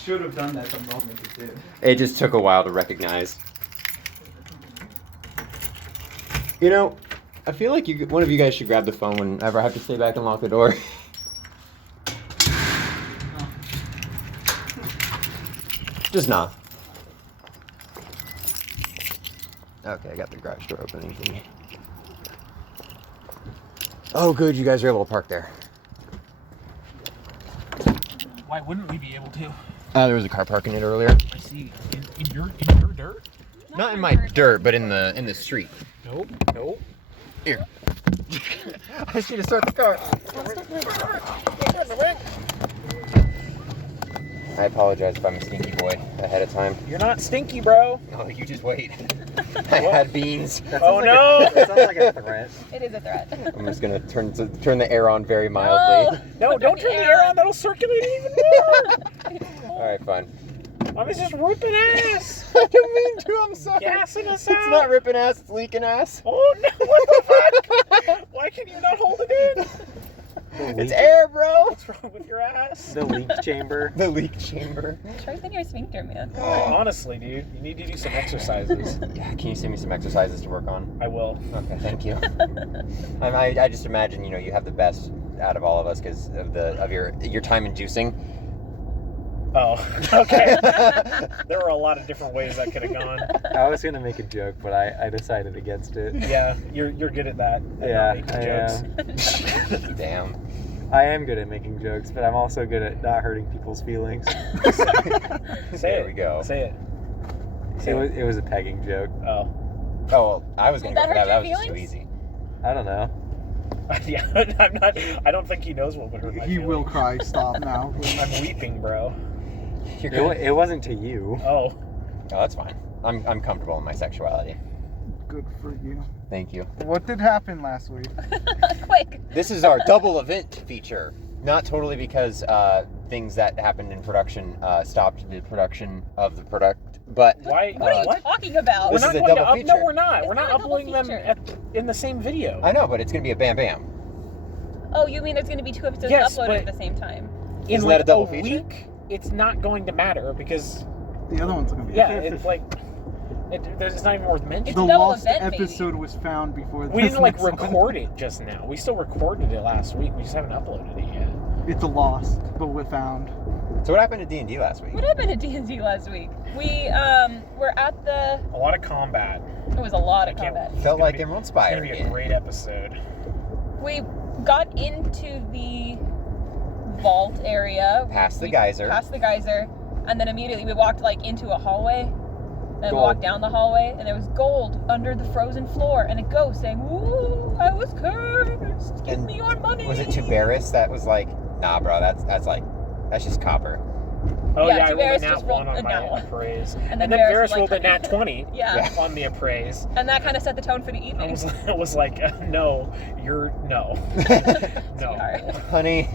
should have done that the moment it did. It just took a while to recognize. You know, I feel like one of you guys should grab the phone whenever I have to stay back and lock the door. Just not. Okay, I got the garage door opening for me. Oh, good, you guys are able to park there. Why wouldn't we be able to? There was a car parking it earlier. I see. In your dirt? Not in my dirt, but in the street. Nope. Nope. Here. I just need to start the car. I apologize if I'm a stinky boy ahead of time. You're not stinky, bro. No, you just wait. I had beans. Oh no! That sounds like a threat. It is a threat. I'm just gonna turn the air on very mildly. No, don't turn the air on. That'll circulate even more. All right, fine. I was just ripping ass. I don't mean to. I'm sorry. Gassing us out. It's not ripping ass. It's leaking ass. Oh no! What the fuck? Why can you not hold it in? It's air, bro. What's wrong with your ass? The leak chamber. The leak chamber. Try thin your sphincter, man. Oh, honestly, dude, you need to do some exercises. Yeah, can you send me some exercises to work on? I will. Okay, thank you. I just imagine, you have the best out of all of us because of your time inducing. Oh, okay. There were a lot of different ways that could have gone. I was gonna make a joke, but I decided against it. Yeah, you're good at that. Yeah, making I jokes. Damn. I am good at making jokes, but I'm also good at not hurting people's feelings. There we go. Say it. It was a pegging joke. Oh. Oh, well, I was gonna go for that. That was your just too feelings? easy. I don't know. Yeah, I'm not. I don't think he knows what would hurt my He will feelings. cry. Stop now. I'm weeping, bro. You're good. It wasn't to you. Oh. Oh, that's fine. I'm comfortable in my sexuality. Good for you. Thank you. What did happen last week? Quick. This is our double event feature. Not totally because things that happened in production stopped the production of the product, but Why? What are you talking about? This We're is not a going double to feature. No, we're not. It's We're not not a double uploading them feature. in the same video. I know, but it's gonna be a bam bam. Oh, you mean there's going to be two episodes Yes, uploaded but- at the same time? In Isn't like that a double feature? week, it's not going to matter because The other one's gonna be. it's like it's not even worth mentioning. The a double lost event, maybe. episode was found before. We this didn't like next one. record it just now. We still recorded it last week. We just haven't uploaded it yet. It's a lost, but we found. So what happened to DnD last week? What happened at DnD last week? We were at the. A lot of combat. It was a lot of I can't- combat. It's Felt gonna like be- Emerald It's Spire gonna be a again. great episode. We got into the vault area. Past the We geyser. Past the geyser, and then immediately we walked like into a hallway. And we Gold. walked down the hallway, and there was gold under the frozen floor, and a ghost saying, "Ooh, I was cursed. Give And me your money." Was it Tuberis that was like, nah, bro, that's just copper. Oh Yeah, yeah, I rolled Tavares a nat just 1 rolled on a my nat one. appraise. And then then Varys Varys was rolled like, a nat 20 Yeah. on the appraise. And that kind of set the tone for the I evening. was like, no, you're no. Sweetheart. No. Honey,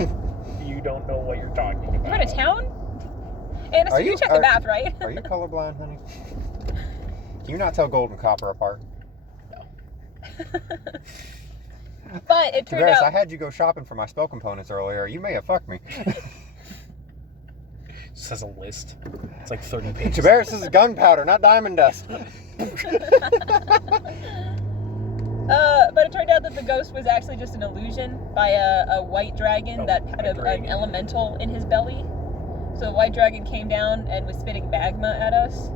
You don't know what you're talking about. We're in a town? Anna, so Are you you- check are- the math, right? are you colorblind, honey? Can you not tell gold and copper apart? But it turned Tuberis, out... I had you go shopping for my spell components earlier. You may have fucked me. Just has a list. It's like 30 pages. Tuberis, this is gunpowder, not diamond dust. But it turned out that the ghost was actually just an illusion by a white dragon Oh, that had a an dragon. elemental in his belly. So the white dragon came down and was spitting magma at us.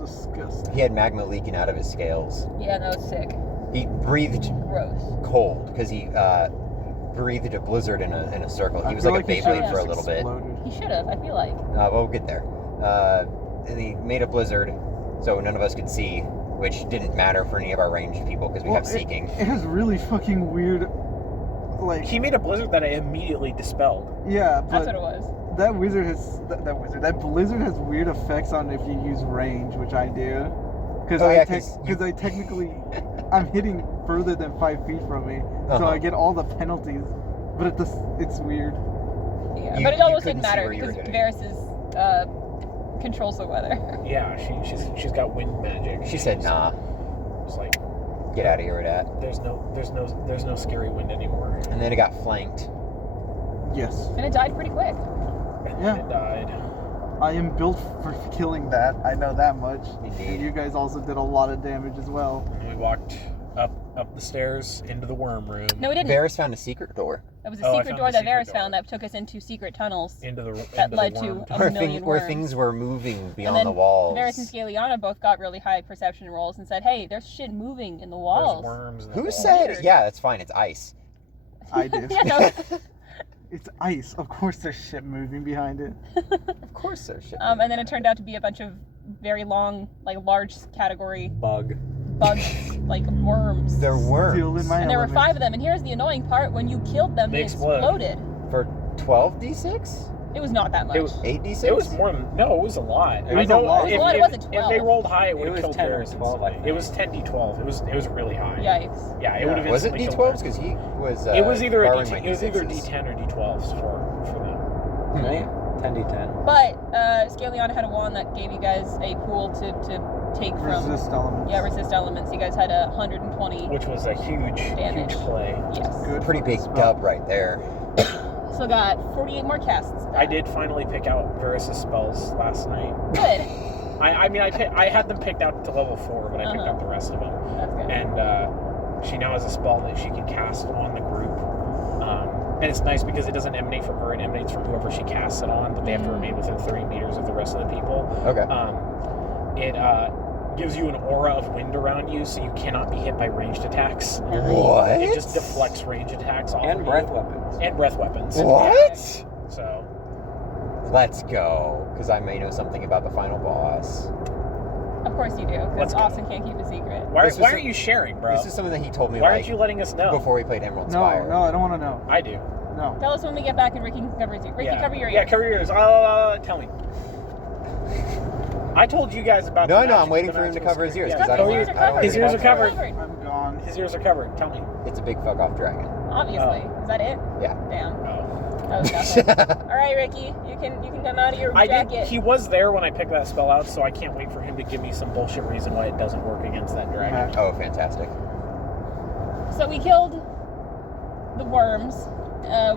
Disgusting. He had magma leaking out of his scales. Yeah, that was sick. He breathed Gross. cold because he breathed a blizzard in a circle. He was I like a feel he should've Beyblade for a just little bit. exploded. He should have, I feel like. Well, we'll get there. And he made a blizzard so none of us could see, which didn't matter for any of our ranged people because we have seeking. It has really fucking weird. Like. He made a blizzard that I immediately dispelled. Yeah, That's but what it was. that wizard has that blizzard has weird effects on if you use range, which I do. Because Oh, yeah, I technically I'm hitting further than 5 feet from me, so Uh-huh. I get all the penalties. But it's weird. Yeah, You- but it you almost couldn't didn't see matter where you were because hitting. Varys controls the weather. Yeah, she's got wind magic. She said, "Nah, It's like get out of here with that." there's no scary wind anymore. And then it got flanked. Yes. And it died pretty quick. And Yeah. it died. I am built for killing that. I know that much. Indeed. And you guys also did a lot of damage as well. And we walked up the stairs into the worm room. No, we didn't. Varys found a secret door. It was a Oh, I secret found door the that Varys secret door. found that took us into secret tunnels Into the that into led the to worm. a million Where worms. things were moving And beyond then the walls. Varys and Scaliana both got really high perception rolls and said, "Hey, there's shit moving in the walls." There's worms in the Who walls. said? Weird. Yeah, that's fine. It's ice. I did. Yeah, no. It's ice. Of course there's shit moving behind it. Of course, there's shit. And then it turned out to be a bunch of very long, like large category Bug. bugs, like worms. They're worms. Still in my And there were element. 5 of them. And here's the annoying part: when you killed them, They they exploded. For 12d6? It was not that much. It was- 8d6? It was more than it was a lot. It was a lot. It was a lot, it wasn't If 12. they rolled high, it would It have was killed 10 or Varys 12, I instantly. It was 10d12. It was really high. Yikes. Yeah, it Yeah. would have Was it instantly killed d12s? Varys. Because he was. It was either borrowing my it was either D6s. d10 or d12s for them. Right? 10d10. But Scaliana had a wand that gave you guys a pool to take from. Resist elements. Yeah, resist elements. You guys had 120. Which was a huge Damage. play. Yes. Good. Pretty big spell. dub right there. So got 48 more casts. I did finally pick out Varys' spells last night. Good. I had them picked out to level 4, but I picked Uh-huh. out the rest of them. That's good. And she now has a spell that she can cast on the group. And it's nice because it doesn't emanate from her; it emanates from whoever she casts it on. But they have to remain within 30 meters of the rest of the people. Okay. It gives you an aura of wind around you, so you cannot be hit by ranged attacks. What? It just deflects range attacks off And of breath you. weapons. And breath weapons. What? So Let's go. Because I may know something about the final boss. Of course you do, Let's because go. Austin can't keep a secret. why This was aren't some- you sharing, bro? This is something that he told me Why like aren't you letting us know? before we played Emerald No, Spire. no, I don't want to know. I do. No. Tell us when we get back and Ricky can cover his ears. Ricky, Yeah. cover your ears. Yeah, cover your ears. Tell me. I told you guys about No, the no, I'm magic- waiting the for him to magical cover his screen. ears, Yeah, 'cause I Cover don't his want- ears I don't are His covered. ears are covered. I'm gone. His ears are covered. Tell me. It's a big fuck off dragon. Obviously. Oh. Is that it? Yeah. Damn. Oh. That was nothing. All right, Ricky, you can come out of your I jacket. did. He was there when I picked that spell out, so I can't wait for him to give me some bullshit reason why it doesn't work against that dragon. Oh, fantastic. So we killed the worms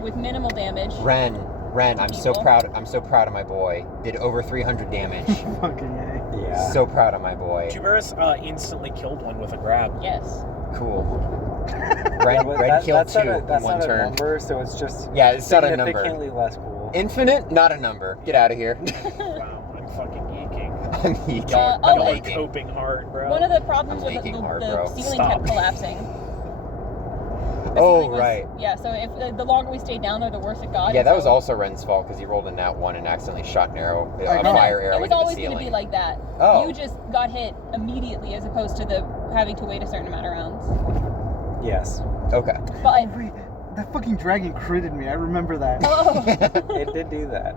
with minimal damage. Ren, I'm so Evil. proud. I'm so proud of my boy. Did over 300 damage. Fucking A. Yeah. So proud of my boy. Jubaris instantly killed one with a grab. Yes. Cool. Yeah, Ren, but Ren killed that's 2 not a, that's in one not turn. a number, so it's just Yeah, it's not a number. significantly less cool. Infinite, not a number. Get out of here. Wow, I'm fucking geeking. I'm geeking. oh, I'm Y'all are leaking. coping hard, bro. One of the problems I'm was that leaking hard, the bro. ceiling Stop. kept collapsing. The Oh, ceiling was- right. Yeah, so if the longer we stayed down there, the worse it got. Yeah, and that was so- also Ren's fault because he rolled a nat 1 and accidentally shot an arrow, I a know. fire It arrow was into the always going to ceiling. be like that. Oh. You just got hit immediately as opposed to the having to wait a certain amount of rounds. Yes. Okay. But Wait, that fucking dragon critted me. I remember that. oh, It did do that.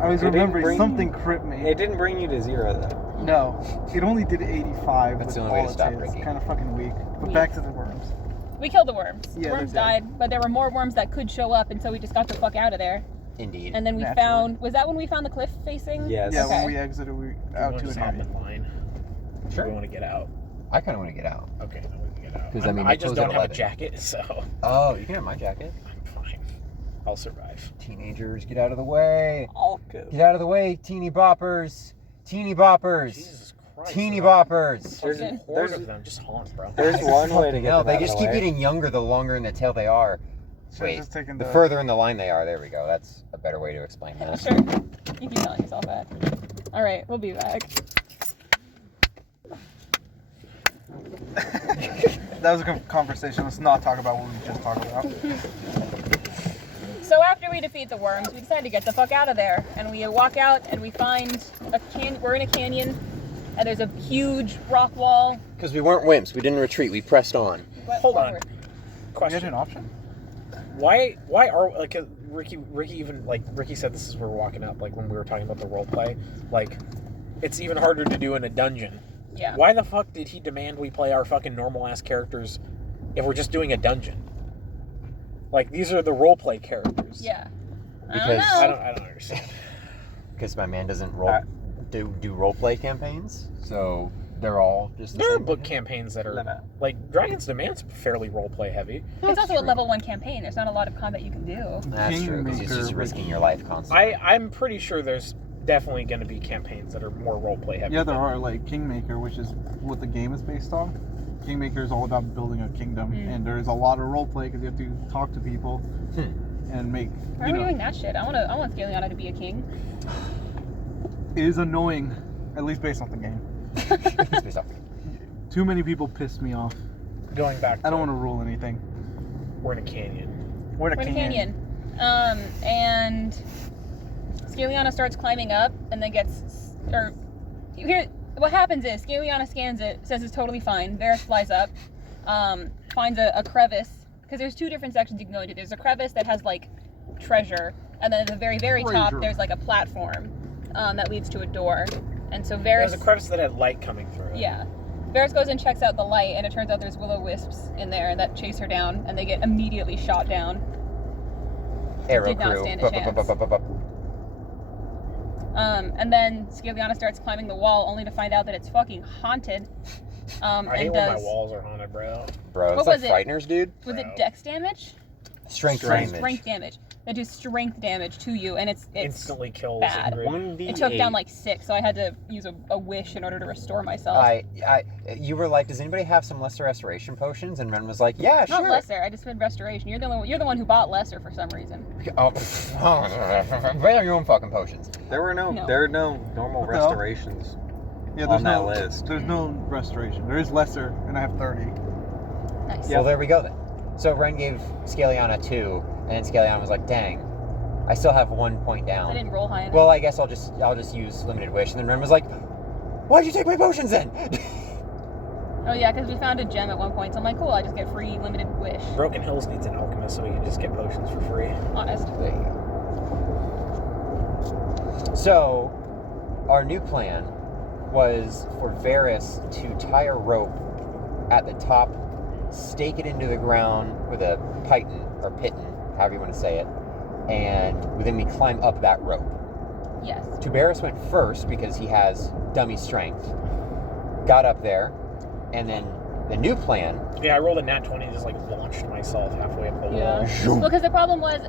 I was It didn't remembering bring- something crit me. It didn't bring you to 0, though. No, it only did 85. That's with the only way all to its stop hits. Ricky. Kind of fucking weak. But Weak. back to the worms. we killed the worms. Yeah, Worms they're dead. died, but there were more worms that could show up, and so we just got the fuck out of there. Indeed. And then we Naturally. found. Was that when we found the cliff facing? Yes. Yeah, Okay. when we exited, we Do you out want to to an just hop area. in line? Sure. We want to get out. I kind of want to get out. Okay, then we can get out. 'Cause, I mean, I they just close at don't have a 11. jacket, so Oh, you can have my jacket. I'm fine. I'll survive. Teenagers, get out of the way. All good. Get out of the way, teeny boppers. Teeny boppers. Jesus Christ. Teeny there's a- boppers. There's- Fucking horde there's- of them. Just honk, bro. There's one way to get No, them they out of just the keep way. getting younger the longer in the tail they are. Should've Wait, just taken the further in the line they are. There we go. That's a better way to explain that. Sure. You keep telling yourself that. All right, we'll be back. That was a conversation. Let's not talk about what we just talked about. So after we defeat the worms, we decide to get the fuck out of there, and we walk out and we find a We're in a canyon, and there's a huge rock wall. Because we weren't wimps. We didn't retreat. We pressed on. Went Hold on. forward. We had Question. an option? Why are like Ricky even like Ricky said this is where we're walking up like when we were talking about the role play, like it's even harder to do in a dungeon. Yeah. Why the fuck did he demand we play our fucking normal ass characters if we're just doing a dungeon? Like these are the role play characters. Yeah. I Because- don't know. I don't understand. Because my man doesn't do role play campaigns. So they're all just the There are same. book campaigns that are Love it. like Dragon's Demand's fairly roleplay heavy. It's also a true. level 1 campaign. There's not a lot of combat you can do. That's true, because it's just Kingmaker, risking your life constantly. I'm pretty sure there's definitely going to be campaigns that are more roleplay heavy. Yeah, there are, like Kingmaker, which is what the game is based on. Kingmaker is all about building a kingdom, and there's a lot of roleplay because you have to talk to people and make. Why are we doing that shit? I want Scaliana to be a king. It is annoying, at least based on the game. It's based off. Too many people pissed me off. Going back to I don't want to rule anything. we're in a canyon. We're in We're a in a canyon. And Scaliana starts climbing up and then what happens is Scaliana scans it, says it's totally fine. Varys flies up, finds a crevice, because there's 2 different sections you can go into. There's a crevice that has like treasure, and then at the very, very top Treasure. there's like a platform that leads to a door. And so There's Varys, a crevice that had light coming through it. yeah, Varys goes and checks out the light, and it turns out there's will-o-wisps in there, and that chase her down, and they get immediately shot down. Arrow Did not crew. stand a chance. And then Scaliana starts climbing the wall, only to find out that it's fucking haunted. I hate And when my does, walls are haunted, bro. Bro, What it's like was it? Frighteners, dude. was it Bro. dex damage? Strength Strength. damage. Strength damage. That does strength damage to you, and it's Instantly kills bad. Ingrid. 1d8. It took down like 6, so I had to use a wish in order to restore myself. You were like, does anybody have some lesser restoration potions? And Ren was like, yeah, Not sure. lesser. I just said restoration. You're the one who bought lesser for some reason. Oh, buy your own fucking potions. There are no No. normal What the hell? restorations. Yeah, On that list. There's no restoration. There is lesser, and I have 30. Nice. Well, there we go then. So Ren gave Scaliana 2, and then Scaliana was like, dang, I still have 1 point I down. didn't roll high enough. Well, I guess I'll just use limited wish. And then Ren was like, why'd you take my potions then? Oh yeah, because we found a gem at one point, so I'm like, cool, I just get free limited wish. Broken Hills needs an alchemist, so we can just get potions for free. Honest. So, our new plan was for Varys to tie a rope at the top, stake it into the ground with a python, or piton, however you want to say it, and then we climb up that rope. Yes. Tuberis went first because he has dummy strength, got up there, and then the new plan, Yeah, I rolled a nat 20 and just like launched myself halfway up the wall. Yeah. Well, because the problem was,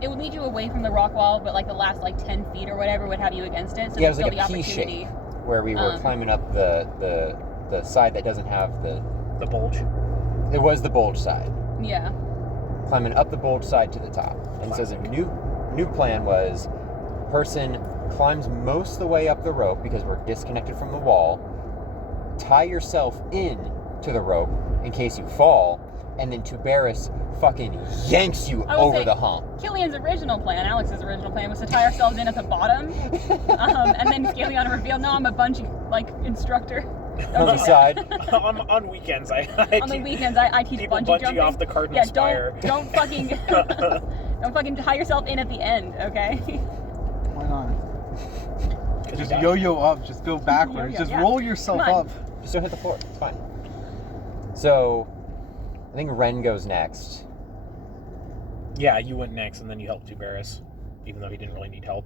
it would lead you away from the rock wall, but like the last like 10 feet or whatever would have you against it. So yeah, it was there's like a still the P opportunity. shape, where we were climbing up the side that doesn't have The bulge. it was the bulge side. Yeah. Climbing up the bulge side to the top. And so the new plan was person climbs most of the way up the rope because we're disconnected from the wall, tie yourself in to the rope in case you fall, and then Tuberis fucking yanks you I would over say- the hump. Killian's original plan, Alex's original plan, was to tie ourselves in at the bottom, and then Scaliana revealed, no, I'm a bungee instructor. On the side. on weekends, I On the weekends, I teach people bungee bungee jumping. off the Cardinal Yeah, Spire. don't fucking don't fucking tie yourself in at the end, okay? Why not? 'Cause Just you die. yo-yo up. Just go backwards. Yo-yo, Just yeah. roll yourself Come on. up. Just don't hit the floor. It's fine. So, I think Ren goes next. Yeah, you went next, and then you helped Tuberis, even though he didn't really need help.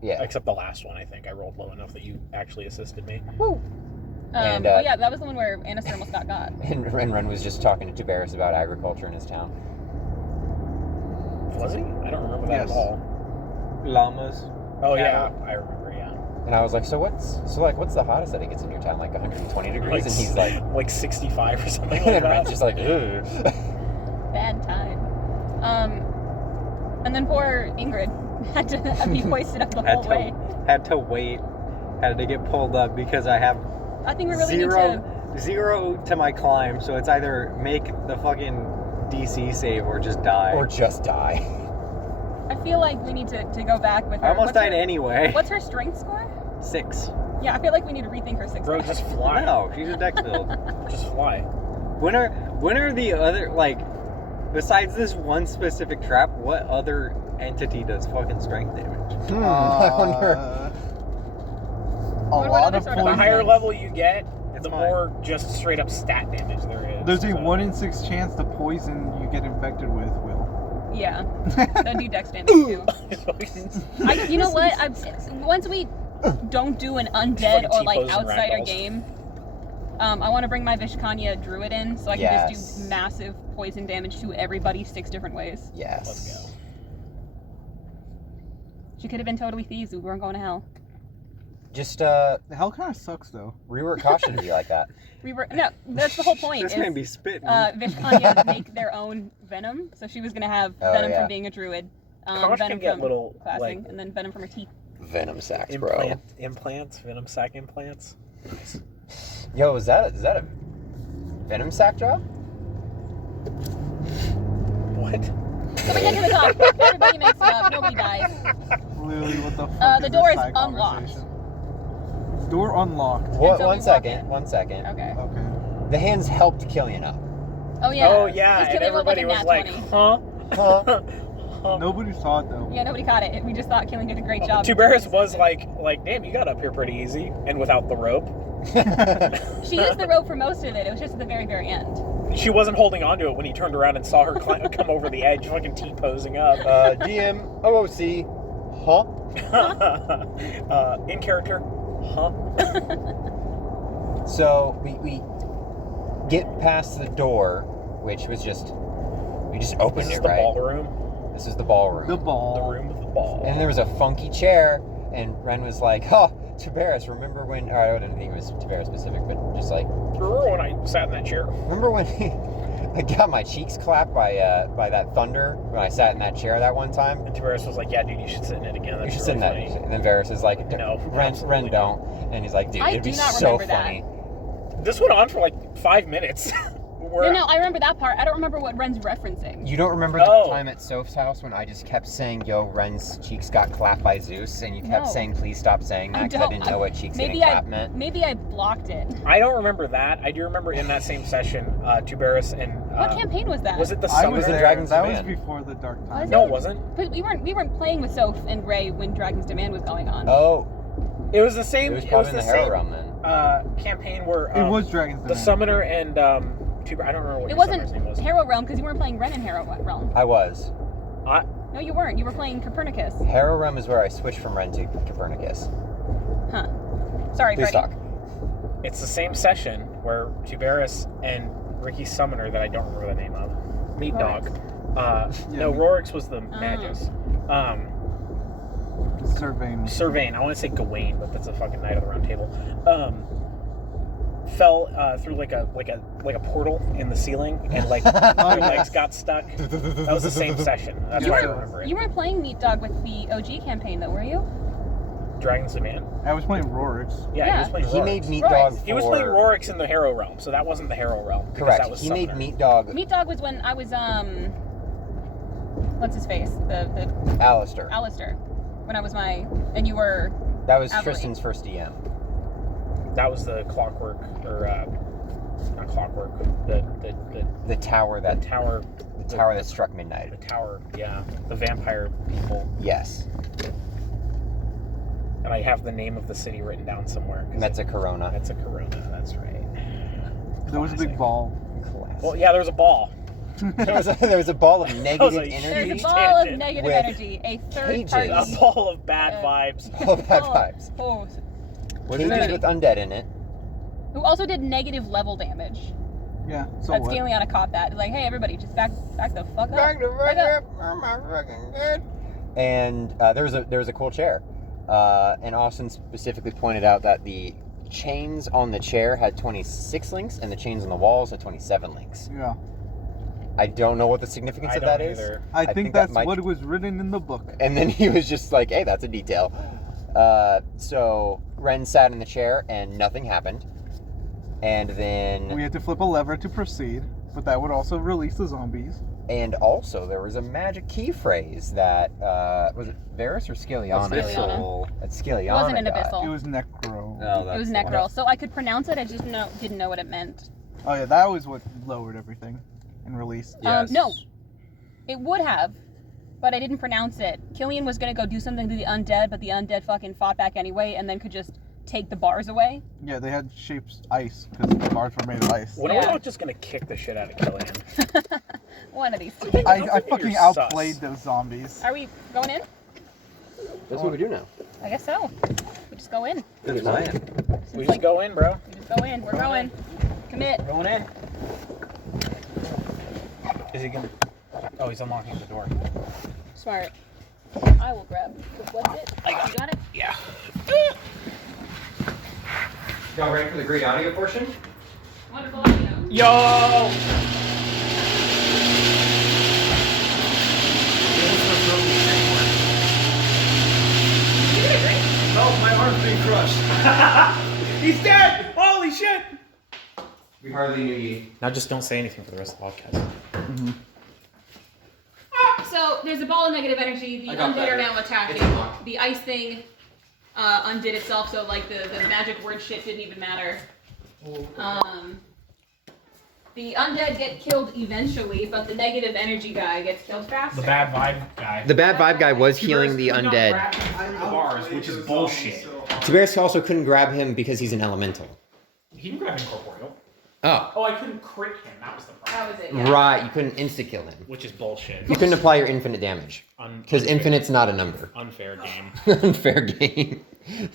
Yeah. Except the last one, I think. I rolled low enough that you actually assisted me. And, oh yeah, that was the one where Annister almost got. And Ren was just talking to Tuberis about agriculture in his town. Was he? I don't remember that Yes. at all. Llamas. Oh, Yeah. yeah, I remember, yeah. And I was like, what's the hottest that it gets in your town? Like 120 degrees? And he's like, like 65 or something like and that. Ren's just like, ugh. Bad time. And then poor Ingrid had to be hoisted up the whole way. Had to wait. Had to get pulled up because I have I think we really need to. zero to my climb, so it's either make the fucking DC save or just die. Or just die. I feel like we need to go back with her. I almost What's died her- anyway. What's her strength score? 6. Yeah, I feel like we need to rethink her 6. Bro, just fly. No, she's a dex build. Just fly. When are the other, like, besides this one specific trap, what other entity does fucking strength damage? I wonder. A What lot other of sort of The poison. higher level you get, It's the fine. more just straight up stat damage there is. There's a So- 1 in 6 chance the poison you get infected with will. Yeah, that'd do dex damage too. You know what? Once we don't do an undead Fucking or like T-pose and outsider ragdolls. game, I want to bring my Vishkanya druid in so I can just Yes. do massive poison damage to everybody 6 different ways. Yes. Let's go. She could have been totally thieves. We weren't going to hell. Just The hell kind of sucks though. rework caution to be like that. No, that's the whole point. This is, man be spitting. Vishkanya make their own venom, so she was gonna have Oh, venom yeah. from being a druid, Kosh venom can get from little classing, like and then venom from her teeth. Venom sacks, bro. implants, venom sac implants. Nice. Yo, is that a venom sack job? What? So we get to the top. Everybody makes it up. Nobody dies. Literally, what the fuck The is door this is high unlocked. conversation? Door unlocked. What? so we One walk second. in. One second. Okay. Okay. The hands helped Killian up. Oh yeah. Oh yeah, This and Killian rolled like everybody a was nat like, 20. huh? Huh? Huh? Nobody saw it though. Yeah, nobody caught it. We just thought Killian did a great job. Tuberis was like, damn, you got up here pretty easy, and without the rope. She used the rope for most of it. It was just at the very, very end. She wasn't holding onto it when he turned around and saw her come over the edge, fucking T-posing up. DM OOC. Huh? In character, huh? So we get past the door, which was we just opened This is it, the right? ballroom, This is the ballroom. The the ball. room with the ball. And there was a funky chair, and Ren was like, "Oh, Tuberis, remember when?" Or I didn't think it was Tuberis specific, but just like, Remember when I sat in that chair? remember when I got my cheeks clapped by that thunder when I sat in that chair that one time? And Tuberis was like, yeah, dude, you should sit in it again. You That's should sit in really that. funny. And then Varys is like, No, Ren absolutely don't. And he's like, dude, I it'd be do not so remember that. funny. This went on for like 5 minutes. No, I remember that part. I don't remember what Ren's referencing. You don't remember Oh. the time at Soph's house when I just kept saying, yo, Ren's cheeks got clapped by Zeus, and you kept No. saying, please stop saying that, because I didn't know what cheeks getting clapped meant? Maybe I blocked it. I don't remember that. I do remember in that same session, Tuberis and What campaign was that? was it the I Summoner? was in there. Dragon's That Demand. was before the dark time. Was No, it? it wasn't. But we weren't playing with Soph and Ray when Dragon's Demand was going on. Oh, It was the same. it was probably in the Harrow realm then. Campaign where It was Dragon's the Demand. Summoner and Tuber. I don't remember what It your wasn't Summoner's name was. Harrow Realm because you weren't playing Ren in Harrow Realm. I was. No, you weren't. You were playing Copernicus. Harrow realm is where I switched from Ren to Copernicus. Huh. Sorry, Please Freddie. talk. It's the same session where Tuberis and Ricky Summoner, that I don't remember the name of, Meat Dog. No, Rorix was the Magus. Surveying. Servain. I want to say Gawain, but that's a fucking Knight of the Round Table. Fell through like a portal in the ceiling, and like their legs got stuck. That was the same session. That's why I remember it. You weren't playing Meat Dog with the OG campaign, though, were you? Dragon's Demand. I was playing Rorix. Yeah, Yeah. he was playing. He Rorix. made Meat Rorix. Dog for... He was playing Rorix in the Harrow realm, so that wasn't the Harrow realm. because Correct. That was He made Summoner. Meat Dog Meat Dog was when I was what's his face? The Alistair. Alistair. When I was and you were That was Avery. Tristan's first DM. That was the Clockwork, or not Clockwork. The The tower that tower. that struck The midnight. tower. Yeah, the vampire people. Yes. And I have the name of the city written down somewhere. That's a Corona. That's a Corona. That's right. There was a big ball. Well, yeah, there was a ball. there was a ball of negative a there's energy. a huge ball of tangent negative with energy. A third cages. party. A ball of bad vibes. All bad vibes. Oh, What is Cages it? with undead in it. who also did negative level damage. Yeah. So That's what? Galeana caught that. It's like, hey, everybody, just back the fuck up. Back to Back up. oh my fucking good. And there was a cool chair. And Austin specifically pointed out that the chains on the chair had 26 links, and the chains on the walls had 27 links. Yeah. I don't know what the significance I of that don't is. either. I think think that that's might- what was written in the book. And then he was just like, hey, that's a detail. So Ren sat in the chair and nothing happened. And then... We had to flip a lever to proceed, but that would also release the zombies. And also, there was a magic key phrase that, was it Varys or Scaliana? Scaliana. That Scaliana It wasn't an got. abyssal. It was Necro. No, It was that's the one. Necrol, so I could pronounce it. I just didn't know what it meant. Oh yeah, that was what lowered everything and released. Yes. No, it would have, but I didn't pronounce it. Killian was gonna go do something to the undead, but the undead fucking fought back anyway, and then could just take the bars away. Yeah, they had shapes ice because the bars were made of ice. When Yeah. are we just gonna kick the shit out of Killian? One of these. I fucking You're outplayed sus. those zombies. Are we going in? That's what we do now. I guess so. We just go in. Good plan. We just go in, bro. We just Go in. We're going. Commit. Going in. Is he gonna? Oh, he's unlocking the door. Smart. I will grab the what's it? You got it? Yeah. Y'all ready for the great audio portion? Wonderful audio. Yo! You did great. Oh, my arm's being crushed. He's dead! Holy shit! We hardly knew you. Now just don't say anything for the rest of the podcast. So there's a ball of negative energy. The undead are now attacking. The ice thing undid itself, so like the magic word shit didn't even matter. The undead get killed eventually, but the negative energy guy gets killed faster. The bad vibe guy. The bad vibe guy was healing the undead. The bars, which is bullshit. Tiberius also couldn't grab him because he's an elemental. He can grab incorporeal. Oh. Oh, I couldn't crit him. That was the problem. That was it. Yeah. Right, you couldn't insta-kill him. Which is bullshit. You couldn't apply your infinite damage. Because infinite's not a number. Unfair game. Unfair game.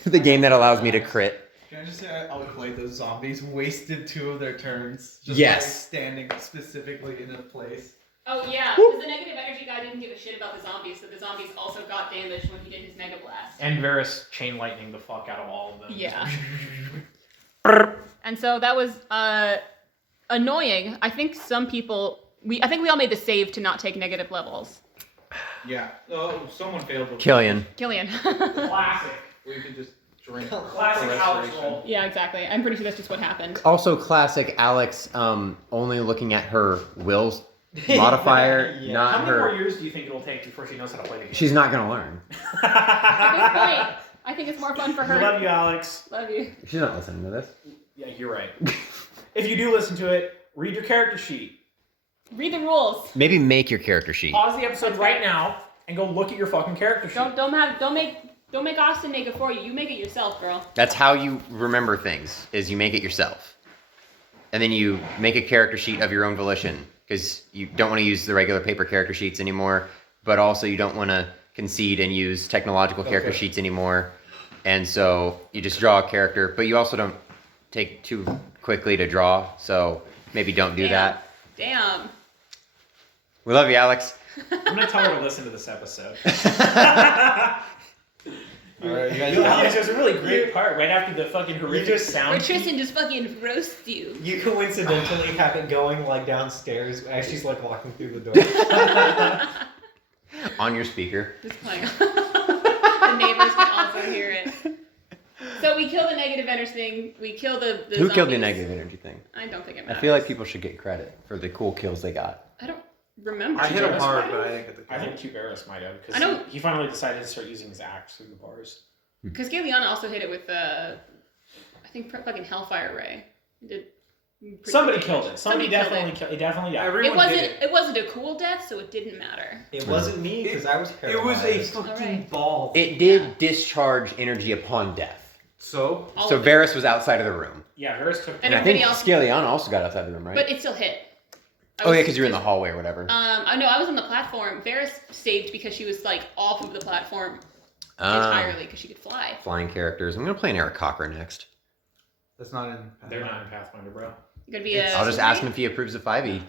The game that allows me to crit. Can I just say I outplayed those zombies, wasted 2 of their turns. Just Yes. Like standing specifically in a place. Oh yeah, because the negative energy guy didn't give a shit about the zombies, so the zombies also got damaged when he did his mega blast. And Varys chain lightning the fuck out of all of them. Yeah. And so that was annoying. I think some people I think we all made the save to not take negative levels. Yeah. Oh, someone failed. Killian. Killian. Classic. Where you could just drink. Classic for Alex restoration. roll. Yeah, exactly. I'm pretty sure that's just what happened. Also classic Alex, only looking at her wills modifier, Yeah. not How many more her. years do you think it'll take before she knows how to play the game? She's not gonna learn. At this point, I think it's more fun for her. We love you, Alex. Love you. She's not listening to this. Yeah, you're right. If you do listen to it, read your character sheet. Read the rules. Maybe make your character sheet. Pause the episode right now and go look at your fucking character sheet. Don't make Austin make it for you. You make it yourself, girl. That's how you remember things, is you make it yourself. And then you make a character sheet of your own volition, because you don't want to use the regular paper character sheets anymore, but also you don't want to concede and use technological character sheets anymore. And so you just draw a character, but you also don't take too quickly to draw, so maybe don't do that. Damn. We love you, Alex. I'm gonna tell her to listen to this episode. Alright, you guys Alex, there's a really great part right after the fucking horrific just- sound. Where Tristan just fucking roasts you. You coincidentally have it going like downstairs as she's like walking through the door. On your speaker. Just playing. The neighbors can also hear it. So we kill the negative energy thing. We kill the Who killed the zombies. negative energy thing? I don't think it I matters. feel like people should get credit for the cool kills they got. I don't remember. I hit him Tiberius hard, might but I have. didn't get the I kill. think Tiberius might have, I because know- he finally decided to start using his axe through the bars. Because Galeana also hit it with I think fucking Hellfire Ray. It did pretty Somebody good killed damage. it. Somebody definitely killed it. It definitely died. Everyone did It wasn't a cool death, so it didn't matter. It wasn't me because I was It paralyzed. was a fucking Alright. ball. It did discharge energy upon death. So? All So of it. Varys was outside of the room. Yeah, Varys took. And And I think everybody else- Scaliana also got outside the room, right? But it still hit. Oh yeah, because you were in the hallway or whatever. I know I was on the platform. Varys saved because she was like off of the platform Ah, entirely because she could fly. flying characters. I'm gonna play an Eric Cochran next. That's not in. They're not in Pathfinder, bro. You gotta be a. I'll just ask him if he approves of 5e.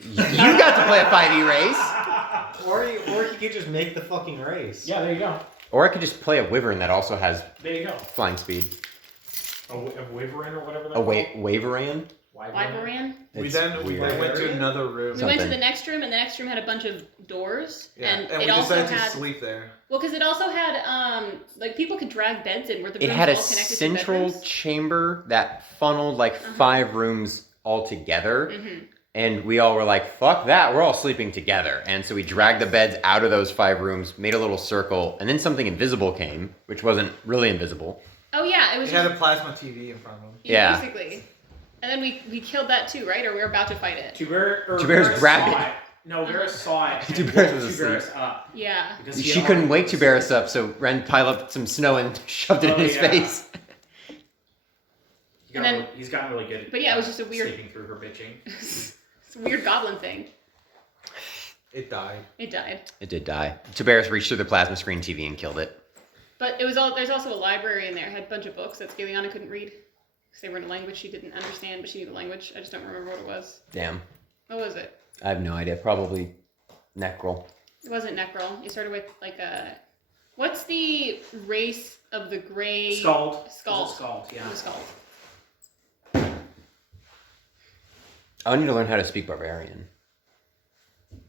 You got to play a 5e race. Or he could just make the fucking race. Yeah, there you go. Or I could just play a wyvern that also has There you go. flying speed. A wyvern or whatever. A waveran? Wyvern. We It's then weird. went to another room. We went to Something. the next room, and the next room had a bunch of doors, Yeah, and and it we also decided had. to sleep there. Well, because it also had like people could drag beds in where the It rooms had a all connected central to bedrooms. chamber that funneled like 5 rooms all together. Mm-hmm. And we all were like, fuck that, we're all sleeping together. And so we dragged the beds out of those 5 rooms, made a little circle, and then something invisible came, which wasn't really invisible. Oh yeah, it was It had just a plasma TV in front of him. Yeah. basically. And then we killed that too, right? Or we were about to fight it. Tiberius Tiberius grabbed saw it. No, Varys saw it. and Tiberius woke was Tiberius up. Yeah. Because he She had couldn't all wake those- Tiberius up, so Ren piled up some snow and shoved it in Oh, his yeah. face. And then- He's gotten really good at But yeah, it was just a weird- sleeping through her bitching. It's a weird goblin thing. It died. It died. It did die. Tiberius reached through the plasma screen TV and killed it. But it was all there's also a library in there. It had a bunch of books that Scaliana couldn't read. Because they were in a language she didn't understand, but she knew the language. I just don't remember what it was. Damn. What was it? I have no idea. Probably Necrol. It wasn't Necrol. It started with like a... What's the race of the gray... Scald. Scald. Scald, yeah. The Scald. I need to learn how to speak Barbarian.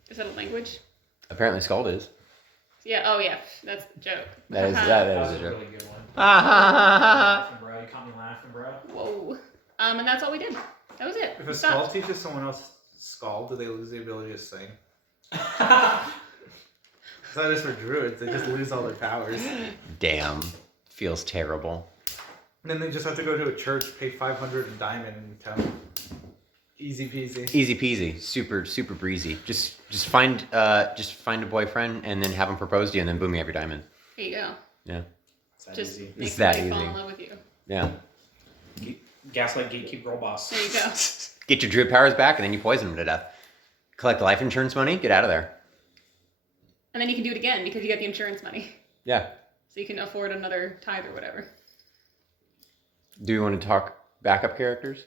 Is that a language? Apparently Scald is. Yeah, oh yeah, that's the joke. That That is was a a joke. really good one. Ah, Laughing, bro. You caught me laughing, bro. Whoa. And that's all we did. That was it. If We a stopped. skull teaches someone else skull, do they lose the ability to sing? It's not just for druids, they just lose all their powers. Damn. Feels terrible. And then they just have to go to a church, pay 500 in diamond, and tell easy peasy. Easy peasy. Super breezy. Just find a boyfriend and then have him propose to you and then boom, you have your diamond. There you go. Yeah. It's that Just easy. make It's that somebody fall easy. in love with you. Yeah. Gaslight Gatekeep Girl Boss. There you go. Get your druid powers back and then you poison them to death. Collect life insurance money, get out of there. And then you can do it again because you got the insurance money. Yeah. So you can afford another tithe or whatever. Do you want to talk backup characters?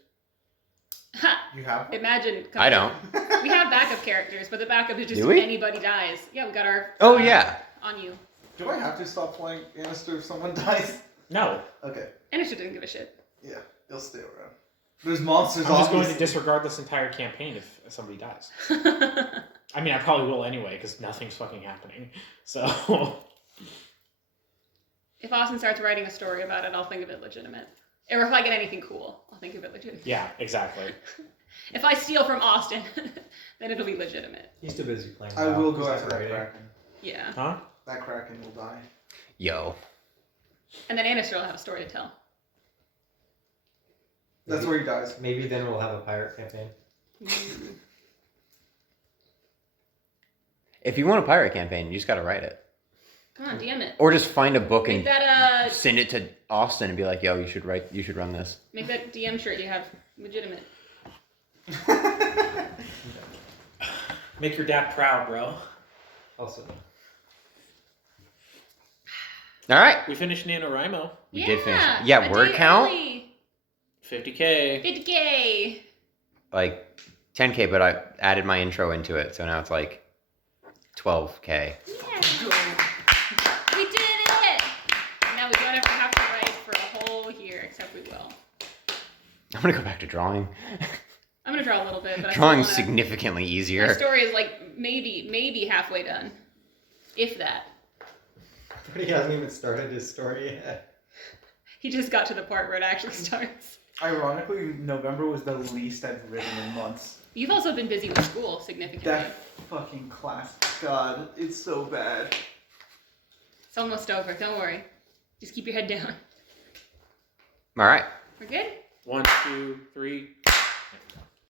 Ha! You have? Imagine. I don't. We have backup characters, but the backup is just Do if we? anybody dies. Yeah, we got our... Oh, yeah. On you. Do I have to stop playing Annister if someone dies? No. Okay. Anderson didn't give a shit. Yeah, he'll stay around. There's monsters I'm just going to obviously. disregard this entire campaign if somebody dies. I mean, I probably will anyway, because nothing's fucking happening. So... If Austin starts writing a story about it, I'll think of it legitimate. Or if I get anything cool, I'll think of it legitimate. yeah, exactly. If I steal from Austin, then it'll be legitimate. He's too busy playing. I WoW. will He's go not after that writing. Kraken. Yeah. Huh? That Kraken will die. Yo. And then Annister will have a story to tell. That's where he dies. Maybe then we'll have a pirate campaign. If you want a pirate campaign, you just gotta write it. Come on, DM it. Or just find a book Make and that send it to Austin and be like, yo, you should run this. make that DM shirt you have legitimate. Make your dad proud, bro. Also, Alright. We finished NaNoWriMo. We did finish. a Yeah, word day count? early. 50K. 50K. Like 10K, but I added my intro into it, so now it's like 12K. Yeah. We did it. Now we don't ever have to write for a whole year, except we will. I'm gonna go back to drawing. I'm gonna draw a little bit, but Drawing's I still wanna... significantly My easier. story is like maybe halfway done, if that. but he hasn't even started his story yet. He just got to the part where it actually starts. Ironically, November was the least I've written in months. You've also been busy with school significantly. That fucking class. God, it's so bad. It's almost over. Don't worry. Just keep your head down. Alright. We're good? 1, 2, 3.